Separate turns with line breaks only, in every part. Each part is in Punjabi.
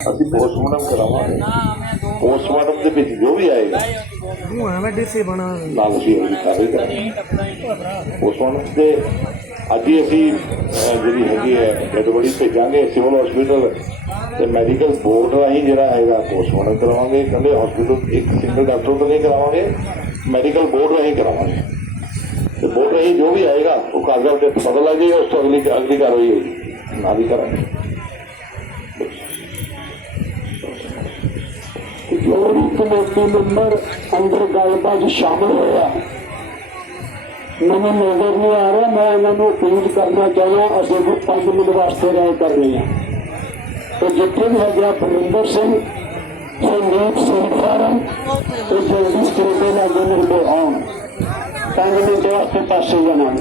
ਅਸੀਂ ਪੋਸਟਮਾਰਟਮ ਕਰਾਵਾਂਗੇ। ਪੋਸਟਮਾਰਟਮ ਦੇ ਵਿੱਚ ਜੋ ਵੀ ਆਏਗਾ
ਉਹ ਐਵੇਂ ਡੀਸੀ ਬਣਾ।
ਨਾਲ ਅਸੀਂ ਉਹਦੀ ਕਾਰਵਾਈ ਕਰਾਂਗੇ। ਪੋਸਟਮਾਰਟਮ ਤੇ ਅੱਜ ਹੀ ਅਸੀਂ ਜਿਹੜੀ ਹੈਗੀ ਹੈ ਜਦਵੜੀ ਭੇਜਾਂਗੇ ਸਿਵਲ ਹਸਪੀਟਲ ਤੇ ਮੈਡੀਕਲ ਬੋਰਡ ਰਾਹੀਂ ਜਿਹੜਾ ਹੈਗਾ ਪੋਸਟਮਾਰਟਮ ਕਰਾਵਾਂਗੇ। ਕਹਿੰਦੇ ਹਸਪੀਟਲ ਇੱਕ ਸਿੰਗਲ ਡਾਕਟਰ ਤੋਂ ਨਹੀਂ ਕਰਾਵਾਂਗੇ ਮੈਡੀਕਲ ਬੋਰਡ ਰਾਹੀਂ ਕਰਾਵਾਂਗੇ। ਤੇ ਬੋਰਡ ਰਾਹੀਂ ਜੋ ਵੀ ਆਏਗਾ ਉਹ ਕਾਗਜ਼ਾਂ ਤੇ ਪਤਾ ਲੱਗ ਜਾਏਗਾ ਉਸ ਤੋਂ ਅਗਲੀ ਅਗਲੀ ਕਾਰਵਾਈ ਹੋਏਗੀ। ਨਾ ਵੀ ਕਰਾਂਗੇ।
ਕਮੇਟੀ ਮੈਂਬਰ ਅੰਦਰ ਗੱਲਬਾਤ 'ਚ ਸ਼ਾਮਲ ਹੋਇਆ। ਮੈਨੂੰ ਨਜ਼ਰ ਨਹੀਂ ਆ ਰਿਹਾ, ਮੈਂ ਇਹਨਾਂ ਨੂੰ ਅਪੀਲ ਕਰਨਾ ਚਾਹੁੰਦਾ ਅਸੀਂ ਨੂੰ 5 ਮਿੰਟ ਵਾਸਤੇ ਰਾਏ ਕਰਨੀ ਹੈ ਤੇ ਜਿੱਥੇ ਵੀ ਹੈਗਾ ਬਰਿੰਦਰ ਸਿੰਘ, ਸੰਦੀਪ ਸਿੰਘ ਫਾਰਮ, ਤੇ ਜਲਦੀ ਸਟੇਟੇ ਲਾਗੇ ਮੇਰੇ ਆਉਣ। ਪੰਜ ਮਿੰਟ ਵਾਸਤੇ ਪਾਸੇ ਜਾਣਾ।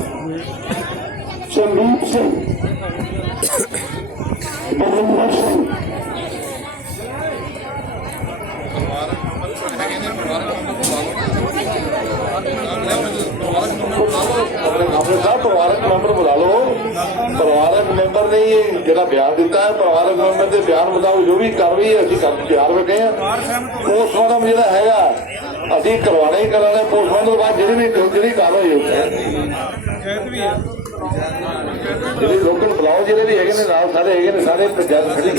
ਸੰਦੀਪ ਸਿੰਘ ਬਲਵਿੰਦਰ ਸਿੰਘ
ਆਪਣੇ ਸਾਹਿਬ ਪਰਿਵਾਰਕ ਮੈਂਬਰ ਬੁਲਾ ਲਓ। ਪਰਿਵਾਰਕ ਮੈਂਬਰ ਨੇ ਇਹ ਜਿਹੜਾ ਬਿਆਨ ਦਿੱਤਾ ਹੈ, ਪਰਿਵਾਰਕ ਮੈਂਬਰ ਦੇ ਬਿਆਨ ਮੁਤਾਬਕ ਜੋ ਵੀ ਕਾਰਵਾਈ ਅਸੀਂ ਕਰ ਤਿਆਰ ਬੈਠੇ ਹਾਂ। ਪੋਸਟਮਾਰਟਮ ਜਿਹੜਾ ਹੈਗਾ, ਅਸੀਂ ਕਰਵਾਉਣਾ ਹੀ ਕਰਾਣਾ ਪੋਸਟਮਾਰਟਮ ਤੋਂ ਬਾਅਦ ਜਿਹੜੀ ਵੀ ਜਿਹੜੀ ਕਾਰਵਾਈ ਹੋਊਗੀ ਜਿਹੜੇ ਲੋਕਲ ਬੁਲਾਓ ਜਿਹੜੇ ਵੀ ਹੈਗੇ ਨੇ, ਨਾਲ ਸਾਰੇ ਹੈਗੇ ਨੇ, ਸਾਰੇ ਪੰਚਾਇਤ ਖੜੀ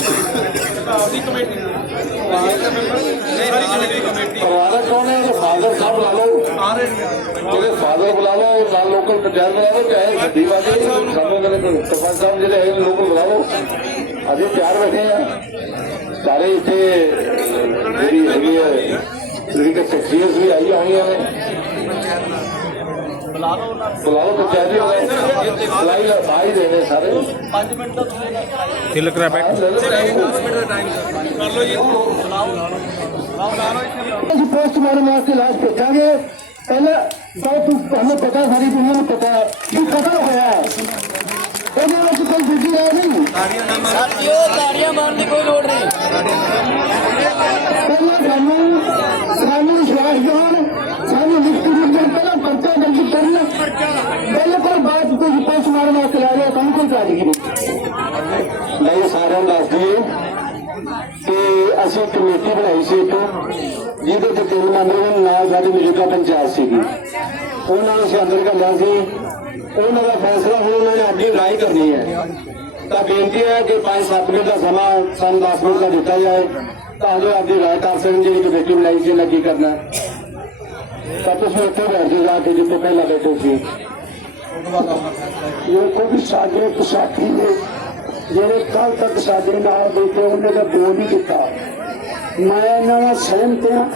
ਪਰਿਵਾਰਕ ਕੌਣ ਹੈ ਫਾਦਰ ਸਾਹਿਬ ਬੁਲਾ ਲਓ ਜਿਹੜੇ ਫਾਦਰ ਬੁਲਾ ਲਓ ਨਾਲ ਲੋਕਲ ਪੰਚਾਇਤ ਬੁਲਾ ਲਓ ਚਾਹੇ ਗੱਡੀ ਵਾਲੇ ਸਾਨੂੰ ਕਹਿੰਦੇ ਸਰਪੰਚ ਸਾਹਿਬ ਜਿਹੜੇ ਹੈਗੇ ਲੋਕਲ ਬੁਲਾ ਲਓ ਅਸੀਂ ਤਿਆਰ ਬੈਠੇ ਆ ਸਾਰੇ ਇੱਥੇ ਜਿਹੜੀ ਹੈਗੀ ਹੈ ਜਿਹੜੀ ਕਿ ਸ਼ਖਸੀਅਤ ਵੀ ਆਈ ਹੋਈਆਂ ਨੇ ਬੁਲਾ ਲਓ ਪੰਚਾਇਤ ਵੀ ਹੋਵੇ ਬੁਲਾਈ ਲਾ ਬਾਈ ਦੇ ਨੇ ਸਾਰੇ
ਤਿਲਕ ਰੈਪਟ
ਅਸੀਂ ਪੋਸਟਮਾਰਟਮ ਵਾਸਤੇ ਲਾਸ਼ ਭੇਜਾਂਗੇ ਪਹਿਲਾਂ ਬਹੁਤ ਤੁਹਾਨੂੰ ਪਤਾ ਸਾਰੀ ਦੁਨੀਆ ਨੂੰ ਪਤਾ ਹੈ ਕਿ ਕਤਲ ਹੋਇਆ ਹੈ ਉਹਦੇ ਵਿੱਚ ਕੋਈ ਦੂਜੀ ਰਾय ਨਹੀਂ
ਸਾਥੀਓ ਤਾੜੀਆਂ ਮਾਰਨ ਦੀ ਕੋਈ ਲੋੜ ਨਹੀਂ
ਪਹਿਲਾਂ ਸਾਨੂੰ ਸਾਨੂੰ ਵਿਸ਼ਵਾਸ ਦਿਵਾਉਣ ਸਾਨੂੰ ਲਿਖਤੀ ਰੂਪ ਵਿੱਚ ਪਹਿਲਾਂ ਪਰਚਾ ਦਰਜ ਕਰਨਾ ਬਿਲਕੁਲ ਬਾਅਦ ਕੋਈ ਪੋਸਟਮਾਰਟਮ ਵਾਸਤੇ ਲਾ ਲਿਆ ਸਾਨੂੰ ਕੋਈ ਚਾਹੀਦੀ ਨਹੀਂ ਮੈਂ ਇਹ ਸਾਰਿਆਂ ਨੂੰ ਦੱਸ ਦਈਏ ਕਿ ਅਸੀਂ ਕਮੇਟੀ ਬਣਾਈ ਸੀ ਇੱਕ, ਜਿਹਦੇ ਤੇ ਤਿੰਨ ਮੈਂਬਰ ਦੇ ਨਾਲ ਸਾਡੀ ਮੌਜੂਦਾ ਪੰਚਾਇਤ ਸੀਗੀ। ਉਹਨਾਂ ਨੂੰ ਅਸੀਂ ਅੰਦਰ ਕਰਨਾ ਸੀ। ਉਹਨਾਂ ਦਾ ਫੈਸਲਾ ਹੁਣ ਉਹਨਾਂ ਨੇ ਅੱਗੇ ਰਾਏ ਕਰਨੀ ਹੈ। ਤਾਂ ਬੇਨਤੀ ਹੈ ਕਿ 5-7 ਮਿੰਟ ਦਾ ਸਮਾਂ ਸਾਨੂੰ 10 ਮਿੰਟ ਦਾ ਦਿੱਤਾ ਜਾਏ, ਤਾਂ ਜੋ ਆਪਦੀ ਰਾਏ ਕਰ ਸਕਣ ਜਿਹੜੀ ਕਮੇਟੀ ਬਣਾਈ ਸੀ, ਲੱਗੀ ਕਰਨਾ। ਤਾਂ ਤੁਸੀਂ ਉੱਥੇ ਬੈਠ ਜਾਓ, ਜਾ ਕੇ ਜਿੱਥੇ ਪਹਿਲਾਂ ਬੈਠੇ ਸੀ। ਇਹ ਕੋਈ ਸਾਡੇ ਸਾਥੀ ਨੇ ਜਿਹੜੇ ਕੱਲ ਤੱਕ ਸਾਡੇ ਨਾਲ ਬੈਠੇ, ਉਹਨੇ ਤਾਂ ਦੋ ਨਹੀਂ ਕੀਤਾ। ਮੈਂ ਇਹਨਾਂ ਨਾਲ ਸਹਿਮਤ ਹਾਂ।